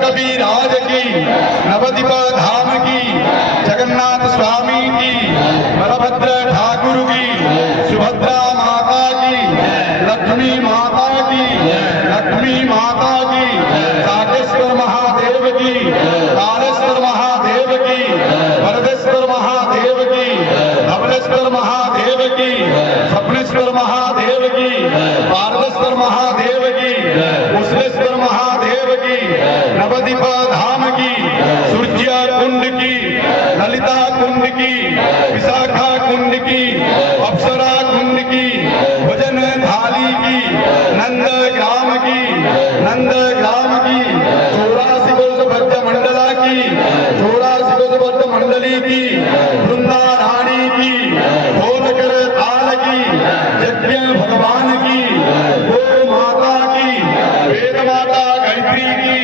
कबीराज की, नवद्वीप धाम की, जगन्नाथ स्वामी की, बलभद्र ठाकुर की, सुभद्रा माता की, लक्ष्मी माता की, लक्ष्मी माता की, कालेश्वर महादेव की, कालेश्वर महादेव की, वरदेश्वर कुंड की, विशाखा कुंड की, अप्सरा कुंड की, भजन थाली की, नंद ग्राम की, नंद ग्राम की, 84 कोष भक्त मंडला की, 84 कोष भक्त मंडली की, वृंदा रानी की, ढोलकर ताल की, यज्ञ भगवान की, गो माता की, वेद माता गायत्री की,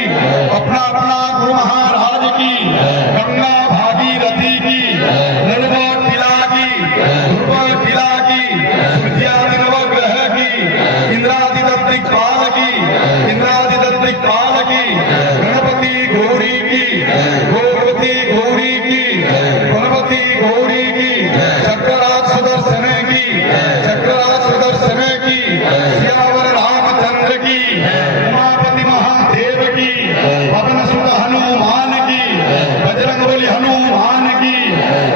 अपना अपना गुरु महाराज की, गंगा भागीरथी की, नर्मदा टिला की, ध्रुव टिला की, सूर्यादि नवग्रह की, इंद्रादि दिक्पाल की, इंद्रादि दिक्पाल की, गणपति गौरी की, गौरवती गौरी की, गणपति गौरी की, चक्रराज सुदर्शन की, चक्रराज सुदर्शन की, श्यावर रामचंद्र की, उमापति महादेव की, पवन सुत हनुमान की, बजरंगबली हनुमान की,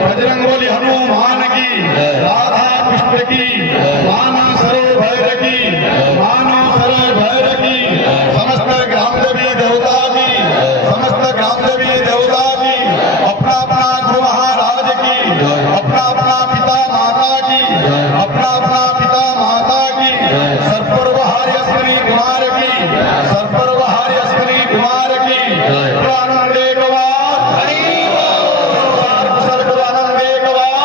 बजरंगबली हनुमान की, राधा कृष्ण की, मानव सरोवर की, मानव सरोवर की, समस्त ग्राम देवी देवता की, समस्त ग्राम देवी देवता की, अपना अपना गुरु महाराज की, अपना अपना पिता माता की, अपना अपना पिता माता की, सर्वहार्य अश्विनी कुमार की, सर्वहार्य अश्विनी कुमार की, आनंदे गवार सर्व आनंदे गवार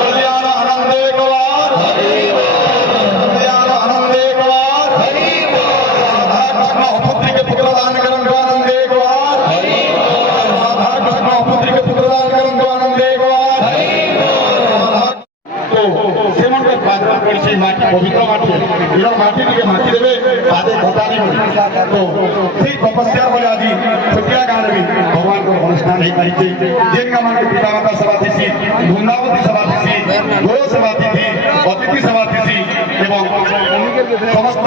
कल्याण आनंदे गवार कल्याण आनंदे गवार राधा कृष्ण पुत्री के पुत्र दान करन आनंदे गवार राधा कृष्ण पुत्री के पुत्र दान करन आनंदे गवार तो सेमनकर पादरा पड़ी माटी पवित्र माटी एड़ माटी टिके माटी देवे पादे घटानी तो ठीक तपस्या बोले आज छोटिया गाँव में भगवान को अनुष्ठान हो पारिछे जेनका मान के पिता माता सभा थी वृंदावती सभा थी गो सभा थी अतिथि सभा थी एवं समस्त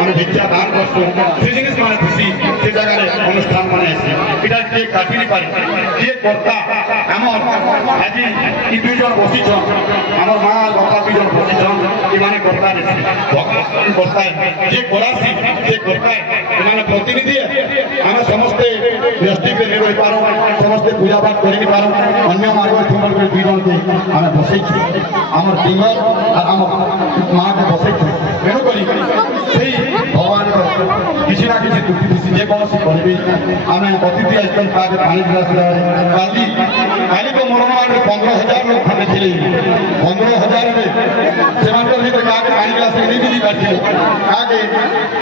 आम भिक्षा दान करसु से जिनिस मान थी से जगह अनुष्ठान मान इटा किए काटी नहीं पारे किए कर्ता आम आज ये दुई जन बसीछन आम माँ बापा दुई जन बसीछन ये कर्ता भगवान कर्ता जे करासी जे कर्ता ये प्रतिनिधि आम समस्ते व्यस्ति पे रही पार समस्ते पूजा पाठ कर पार अन्य मार्ग थुमन दुई जन के आम बसई आम डिंगर और आम माँ के बसई तेणुक भगवान किसी ना किसी दुखी दुखी जेकोसी करी आम अतिथि आसन पागे पानी गिलास काली काली तो मोर मान 15,000 लोग खाने थे 15,000 में से पानी गिलास नहीं भी पारे आगे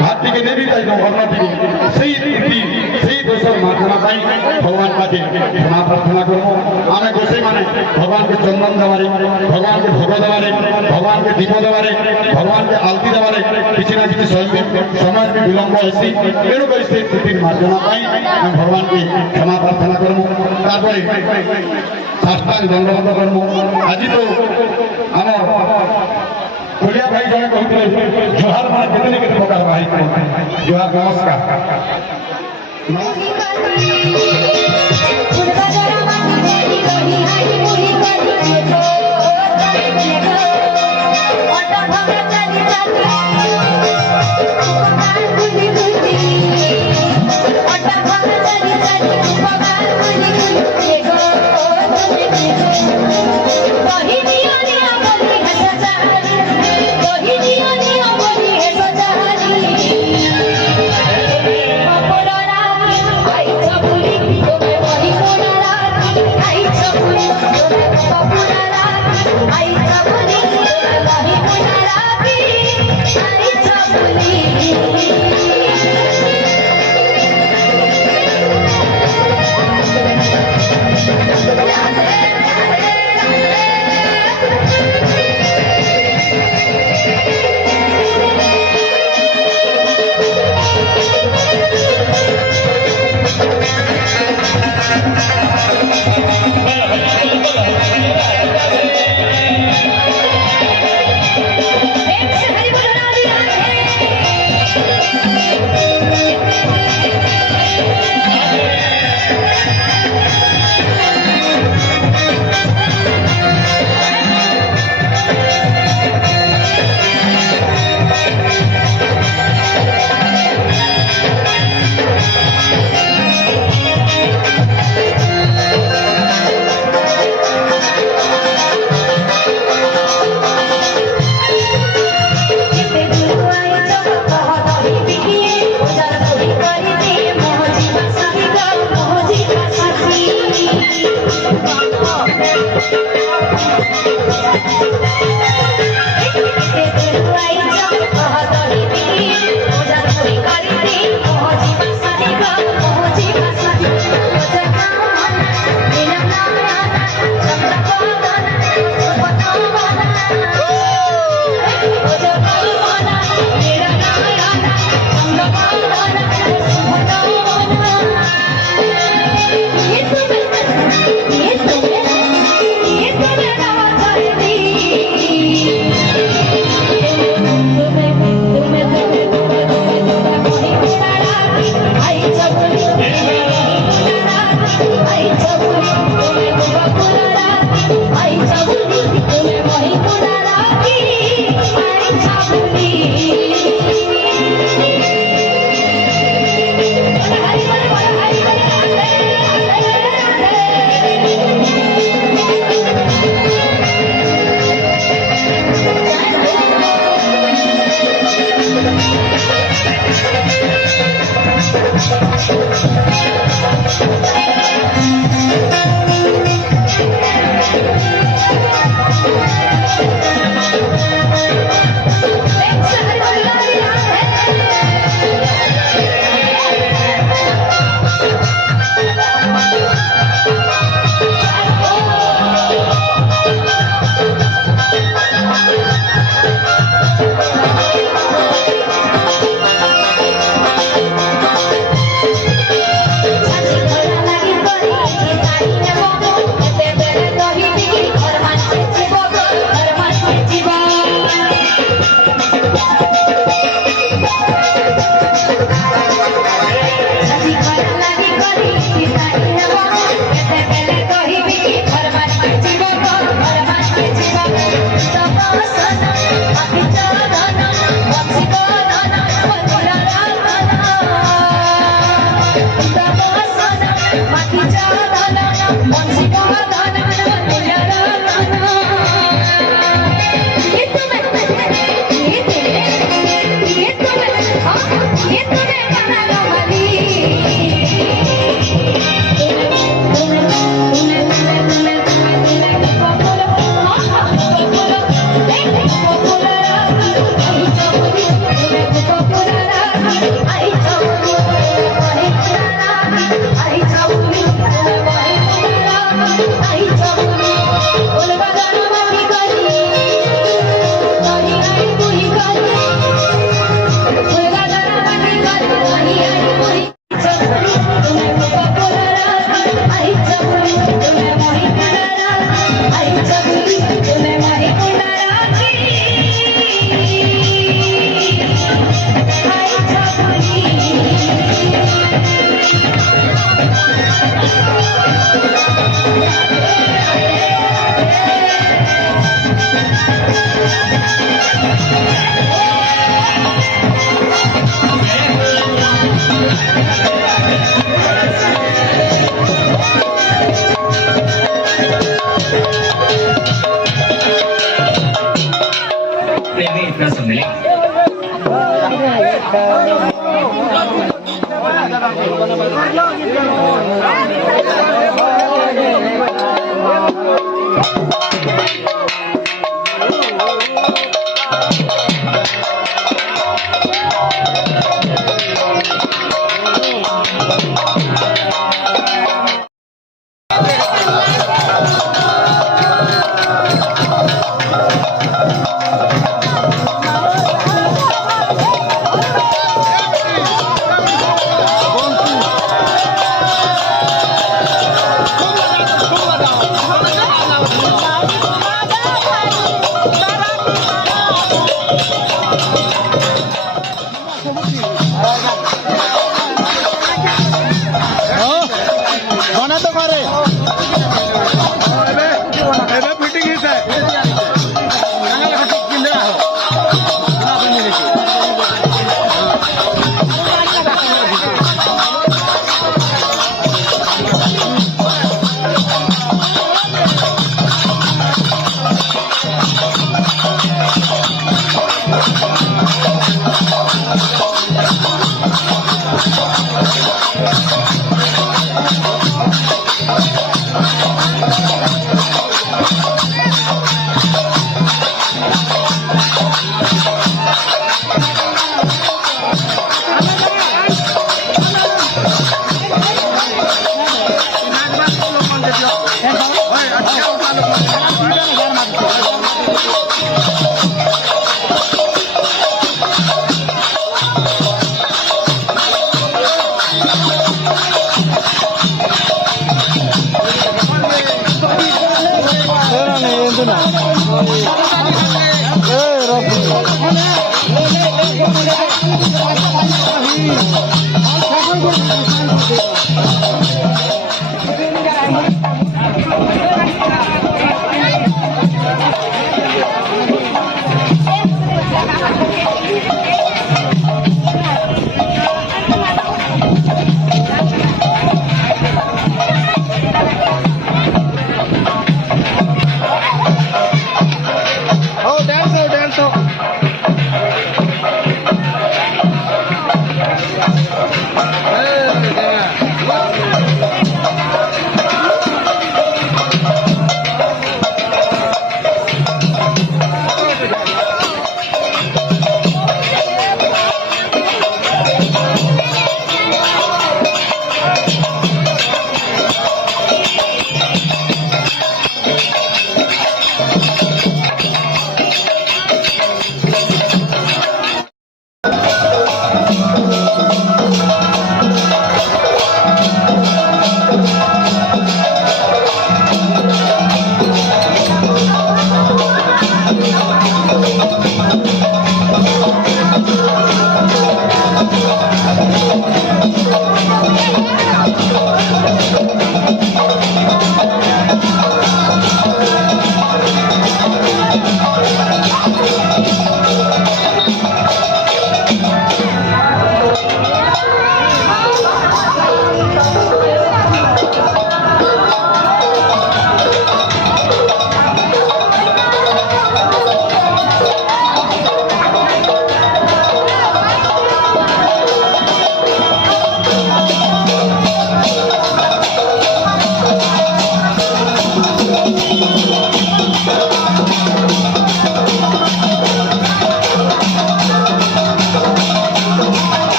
भात टी नहीं भी पाई अन्न टी से दोषर माध्यम भगवान का क्षमा प्रार्थना करूँ आम गोसाई मैंने भगवान के चंदन देवारे भगवान के भोग देवारे भगवान के दीप देवारे भगवान के आलती देवारे किसी ना किसी समय भी विलंब ऐसी तेणुक से त्रुटि मार्जना भगवान की क्षमा प्रार्थना करूँ साष्टांग दंडवत करूँ आज तो आम कोलिया भाई जन कहते जोहार मान कितने कितने प्रकार भाई जोहार नमस्कार Bye.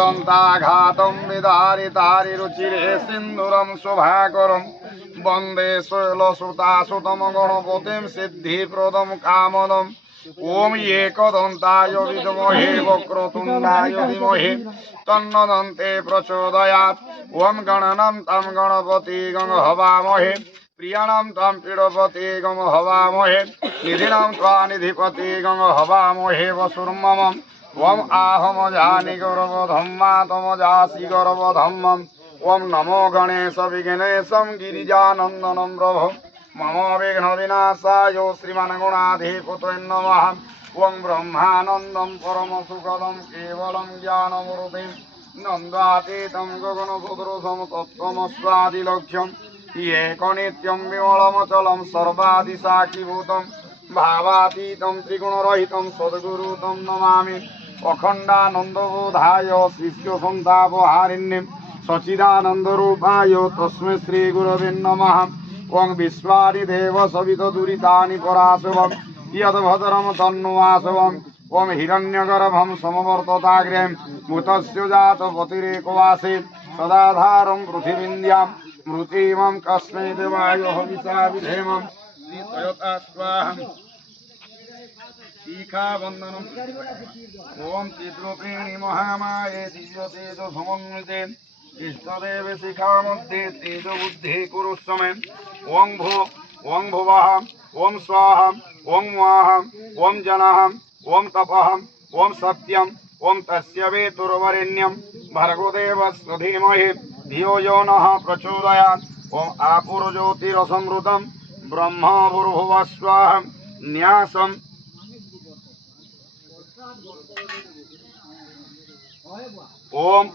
दन्ताघातं विदारितारि रुचिरे सिन्दूरं शुभाकरं वन्दे शैलसुतासुतं गणपतिं सिद्धिप्रदं कामदम् ॐ एकदन्ताय विद्महे वक्रतुण्डाय धीमहि तन्नो दन्ते प्रचोदयात् ॐ गणनं तं गणपतिगं हवामहे प्रियाणां तं पीडपतिगं हवामहे निधिनां त्वा निधिपतिगं हवामहे वसुर्ममम् ॐ आहमजानि गौरवधम्मा तमजासि गौरवधम्मम् ॐ नमो गणेश विघ्नेशं गिरिजानन्दनं प्रभो मम विघ्नविनाशाय श्रीमन्गुणाधिपतये नमः ॐ ब्रह्मानन्दं परमसुखदं केवलं ज्ञानमूर्तिं नन्दातीतं गगनसदृशं तत्त्वमस्वादिलक्ष्यम् एकनित्यं विमलमचलं सर्वादिसाक्षिभूतं भावातीतं त्रिगुणरहितं सद्गुरुतं नमामि अखण्डानन्दबोधाय शिष्यसन्तापहारिण्यं सच्चिदानन्दरूपाय तस्मै श्रीगुरवे नमः ॐ विश्वादिदेव सवितदुरितानि पराशवं यद्भद्रं तन्नुवासवम् ॐ हिरण्यगर्भं समवर्तताग्र्यं भूतस्य जातपतिरेकवासे सदाधारं पृथिवीन्द्यां मृतिमं कस्मै देवाय हविषा विधेमं श्रीतयता स्वाहा शिखावन्दनम् ॐ चिद्रूपिणी महामाये दिव्यतेजसमन्विते इष्टदेव शिखामध्ये तेजबुद्धि कुरुष्वमे ॐ भो ॐ भुवः ॐ स्वाहा ॐ वाह ॐ जनः ॐ तपः ॐ सत्यम् ॐ तस्य वेतुर्वरेण्यं भर्गोदेवस्य धीमहि धियो यो नः प्रचोदयात् ॐ आपुर्ज्योतिरसमृतं ब्रह्म भूर्भुवः स्वाहा न्यासम् ॐ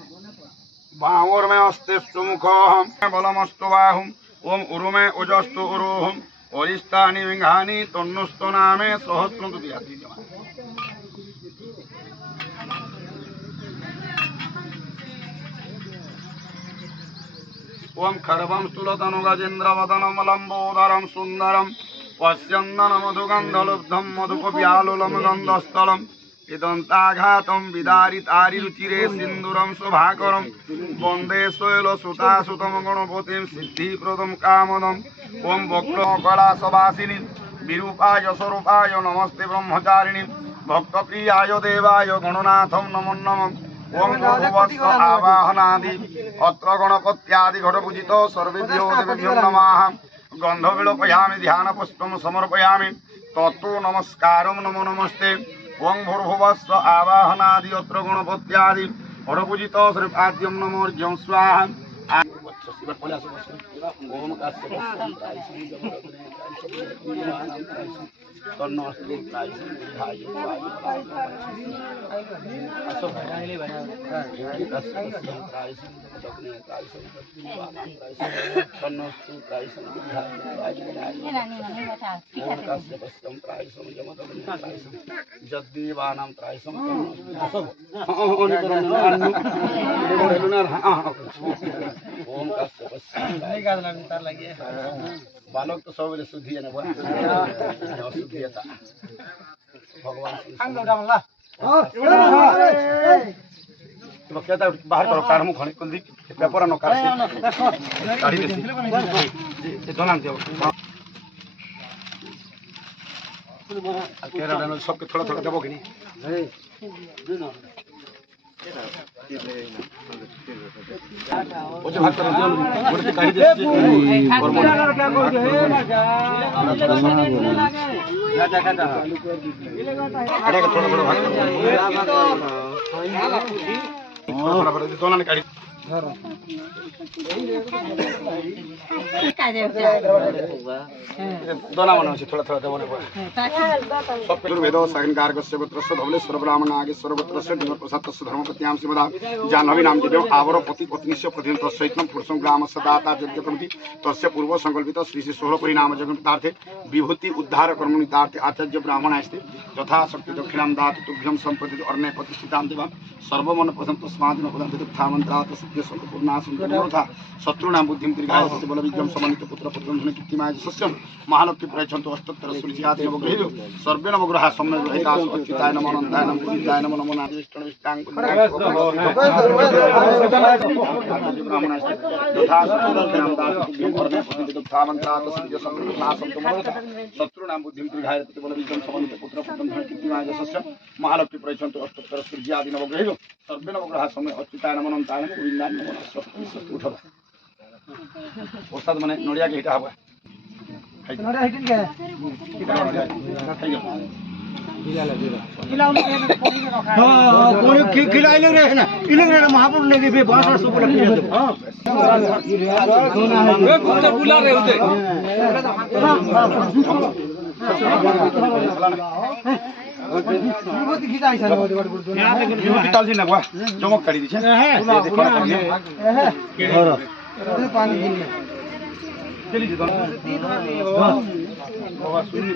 बाहुर्मे अस्तिस्तु मुखोऽहं बलमस्तु बाहुम् ॐ उरुमे उजस्तु उरुहम् ओरिष्टानि विंहानि तन्नुस्तु नामे सहस्रं तुतियाति ॐ खर्वं स्थूलतनुगजेन्द्रवदनं लम्बोदरं सुन्दरं पश्यन्दनमधुगन्धलुब्धं मधुपव्यालुलं गन्धस्थलम् इदन्ताघातं विदारितारिरुचिरे सिन्दूरं शुभाकरं वन्दे शैलसुतासुतं गणपतिं सिद्धिप्रदं कामदम् ॐ वक्रकलासवासिनीं विरूपाय स्वरूपाय नमस्ते ब्रह्मचारिणीं भक्तप्रियाय देवाय गणनाथं नमो नमः ॐ भूर्भुवस्व आवाहनादि अत्र गणपत्यादि घटपूजितो सर्वेभ्यो देवेभ्यो नमः गन्धविलोपयामि ध्यानपुष्पं समर्पयामि तत्तु नमस्कारं नमो नमस्ते ॐ भूर्भुवस्व आवाहनादि अत्र गणपत्यादि घटपूजितो श्रीपाद्यं नमोर्घ्यं स्वाहा जद्दीवानां त्रायसं ओम बालक तो सब शुद्धि है शुद्धियता भगवान बाहर करो कार मुख खुली पेपर न कार काढ़ी दे दोना दे केरा सब के थोड़ा थोड़ा देबो कि नहीं ओ जो हाथ कर दो बोले काढ़ी दे जा थोड़ा थोड़ा भाग थोड़ा थोड़ा दे दोना ने काढ़ी दोना मन होची थोड़ा थोड़ा देवने पर सप्तुर्वेद सागनकारकस्य पुत्रस्य धवलेश्वर ब्राह्मणागेश्वर पुत्रस्य डिमप्रसादस्य धर्मपत्यां शिवदा जाह्नवी नाम देव आवरो पति पत्नीस्य प्रतिदिन तस्यैत्नं पुरुषं ग्रामस्य दाता यज्ञकमिति तस्य पूर्व संकल्पित श्री श्री 16 परिणाम जगन्तार्थे विभूति उद्धार कर्मणितार्थे आचार्य ब्राह्मणास्ते तथा शक्ति दक्षिणां दातु तुभ्यं संप्रति अर्णे प्रतिष्ठितां देवां सर्वमन प्रथम तस्मादिन पदं विदुक्ता मंत्रात् सिद्धि संपूर्णासं तथा शत्रूणां बुद्धिं दीर्घायुः बल विजयं समन्वित पुत्र पुत्रं धन कीर्तिमाय सस्यं महालक्ष्मी प्रयच्छन्तु अष्टोत्तर सूर्यादि नवग्रहेषु सर्वे नवग्रहाः सम्यग्रहिताः अच्युताय नमो अनन्ताय नमो गोविन्दाय नमो नमो नारायणाय शत्रूणां बुद्धिं दीर्घायुः बल विजयं समन्वित पुत्र पुत्रं धन कीर्तिमाय सस्यं महालक्ष्मी प्रयच्छन्तु अष्टोत्तर सूर्यादि नवग्रहेषु सर्वे नवग्रहाः सम्यग् अच्युताय नमो अनन्ताय नमो गोविन्दाय नमो उठ प्रसाद माने नड़िया के हिटा हवा नड़िया हिटिन के खिलाइले रे ना इले रे महापुरुष ने के 62 सौ बोला हां ए कुत्ता बुला रहे होते विभूति खिचाई छ यहाँ देखो विभूति ताल दिन लगवा चमक काटी दी छ देखो पानी चली जी बाबा सुनी